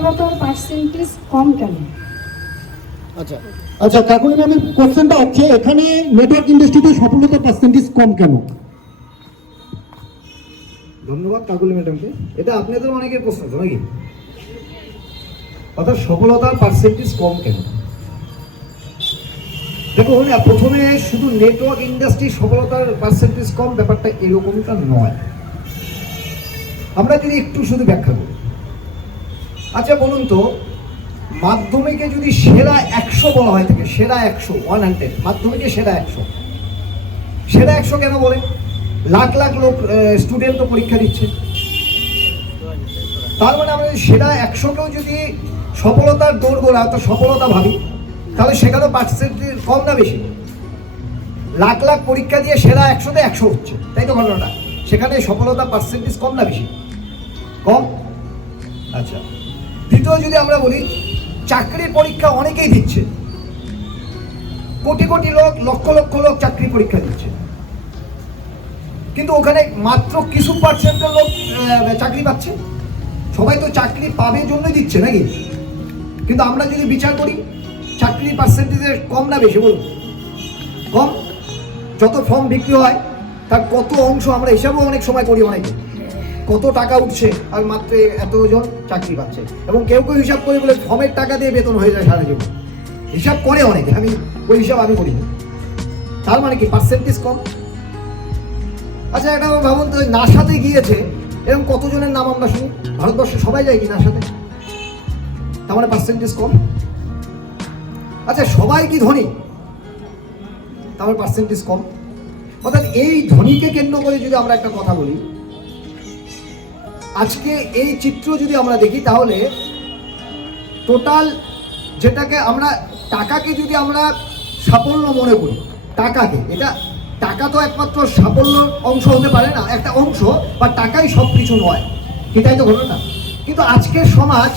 সফলতার পার্সেন্টেজ কম কেন? আচ্ছা আচ্ছা কাকুলি আমি কোশ্চেনটা হচ্ছে এখানে নেটওয়ার্ক ইন্ডাস্ট্রিতে সফলতার পার্সেন্টেজ কম কেন? ধন্যবাদ কাকুলি ম্যাডামকে। এটা আপনাদের অনেকের প্রশ্ন তো নাকি, অর্থাৎ সফলতার পার্সেন্টেজ কম কেন? দেখো প্রথমে শুধু নেটওয়ার্ক ইন্ডাস্ট্রি সফলতার পার্সেন্টেজ কম, ব্যাপারটা এরকমটা নয়। আমরা যদি একটু শুধু ব্যাখ্যা করি, আচ্ছা বলুন তো, মাধ্যমিকে যদি সেরা 100 বলা হয় থাকে, সেরা 100 100 মাধ্যমিকে সেরা 100, সেরা 100 কেন বলে? লাখ লাখ লোক স্টুডেন্ট তো পরীক্ষা দিচ্ছে। তার মানে আমরা সেরা 100কেও যদি সফলতার দোরগোড়া তো সফলতা ভাবি, তাহলে সেখানেও পার্সেন্টেজ কম না বেশি? লাখ লাখ পরীক্ষা দিয়ে সেরা 100তে 100 হচ্ছে, তাই তো ঘটনাটা? সেখানে সফলতা পার্সেন্টেজ কম না বেশি? কম। আচ্ছা, দ্বিতীয় যদি আমরা বলি, চাকরির পরীক্ষা অনেকেই দিচ্ছে, কোটি কোটি লোক, লক্ষ লক্ষ লোক চাকরি পরীক্ষা দিচ্ছে, কিন্তু ওখানে মাত্র কিছু পার্সেন্টের লোক চাকরি পাচ্ছে। সবাই তো চাকরি পাবে জন্যই দিচ্ছে নাকি? কিন্তু আমরা যদি বিচার করি, চাকরির পার্সেন্টেজের কম না বেশি বলুন? কম। যত ফর্ম বিক্রি হয় তার কত অংশ আমরা হিসাবেও অনেক সময় করি, অনেকে কত টাকা উঠছে আর মাত্র এতজন চাকরি পাচ্ছে। এবং কেউ কেউ হিসাব করে বলে ফর্মের টাকা দিয়ে বেতন হয়ে যায় সারা জীবন, হিসাব করে অনেকে। আমি ওই হিসাব আমি করিনি। তার মানে কি পার্সেন্টেজ কম? আচ্ছা এটা ভাবুন তো, নাসাতে গিয়েছে এরকম কতজনের নাম আমরা শুনি? ভারতবর্ষে সবাই যায় কি নাসাতে? তার মানে পার্সেন্টেজ কম। আচ্ছা সবাই কি ধনী? তার মানে পার্সেন্টেজ কম। অর্থাৎ এই ধনীকে কেন্দ্র করে যদি আমরা একটা কথা বলি, আজকে এই চিত্র যদি আমরা দেখি, তাহলে টোটাল যেটাকে আমরা টাকাকে যদি আমরা সাফল্য মনে করি, টাকাকে, এটা টাকা তো একমাত্র সাফল্যর অংশ হতে পারে না, একটা অংশ, বা টাকাই সব কিছু নয়, এটাই তো ঘটনা। কিন্তু আজকের সমাজ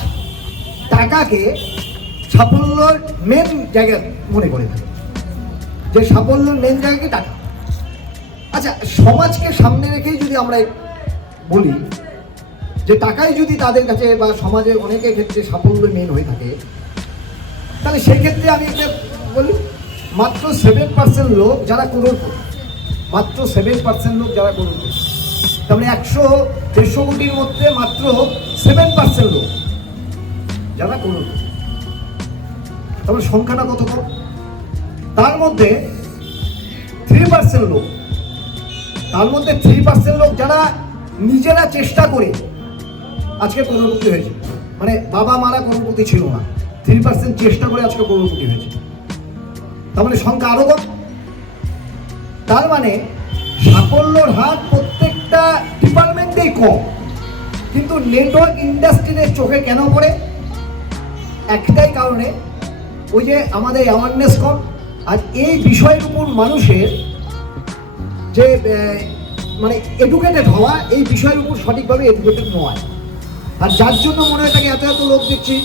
টাকাকে সাফল্যর মেন জায়গা মনে করে থাকে, যে সাফল্যর মেন জায়গা কি টাকা। আচ্ছা সমাজকে সামনে রেখেই যদি আমরা বলি যে টাকাই যদি তাদের কাছে বা সমাজের অনেকের ক্ষেত্রে সাফল্য মেন হয়ে থাকে, তাহলে সেই ক্ষেত্রে আমি একটা বলি, মাত্র 7% লোক যারা করোড়পতি, মাত্র 7% লোক যারা করোড়পতি। তার মানে 100-150 কোটির মধ্যে মাত্র 7% লোক যারা করোড়পতি। তারপরে সংখ্যাটা কত কম? তার মধ্যে 3% লোক, তার মধ্যে 3% লোক যারা নিজেরা চেষ্টা করে আজকে করোড়পতি হয়েছে। মানে বাবা মারা করোড়পতি ছিল না, 3% চেষ্টা করে আজকে করোড়পতি হয়েছে। তার মানে সংখ্যা আরো কম। তার মানে সাফল্যর হার প্রত্যেকটা ডিপার্টমেন্টেই কম, কিন্তু নেটওয়ার্ক ইন্ডাস্ট্রির চোখে কেন পড়ে? একটাই কারণে, ওই যে আমাদের অ্যাওয়ারনেস কম। আর এই বিষয়ের উপর মানুষের যে মানে এডুকেটেড হওয়া, এই বিষয়ের উপর সঠিকভাবে এডুকেটেড নয়। আর যার জন্য মনে হয় থাকে এত এত লোক দেখছি,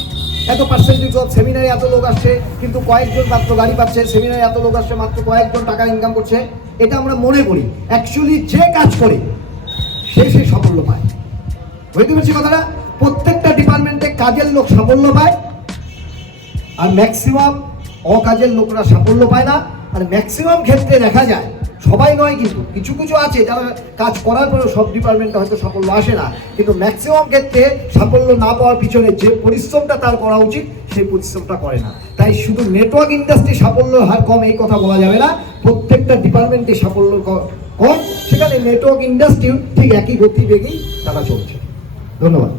এত পার্সেন্টেজ অফ সেমিনারে এত লোক আসছে, কিন্তু কয়েকজন মাত্র গাড়ি পাচ্ছে, সেমিনারে এত লোক আসছে, মাত্র কয়েকজন টাকা ইনকাম করছে, এটা আমরা মনে করি। অ্যাকচুয়ালি যে কাজ করে সে সাফল্য পায়। বুঝতে পারছি কথাটা? প্রত্যেকটা ডিপার্টমেন্টে কাজের লোক সাফল্য পায়, আর ম্যাক্সিমাম অকাজের লোকরা সাফল্য পায় না। আর ম্যাক্সিমাম ক্ষেত্রে দেখা যায়, সবাই নয় কিন্তু কিছু কিছু আছে যারা কাজ করার পরেও সব ডিপার্টমেন্টে হয়তো সাফল্য আসে না, কিন্তু ম্যাক্সিমাম ক্ষেত্রে সাফল্য না পাওয়ার পিছনে যে পরিশ্রমটা তার করা উচিত সেই পরিশ্রমটা করে না। তাই শুধু নেটওয়ার্ক ইন্ডাস্ট্রি সাফল্যের হার কম এই কথা বলা যাবে না, প্রত্যেকটা ডিপার্টমেন্টে সাফল্য কম, সেখানে নেটওয়ার্ক ইন্ডাস্ট্রিও ঠিক একই গতিবেগেই তারা চলছে। ধন্যবাদ।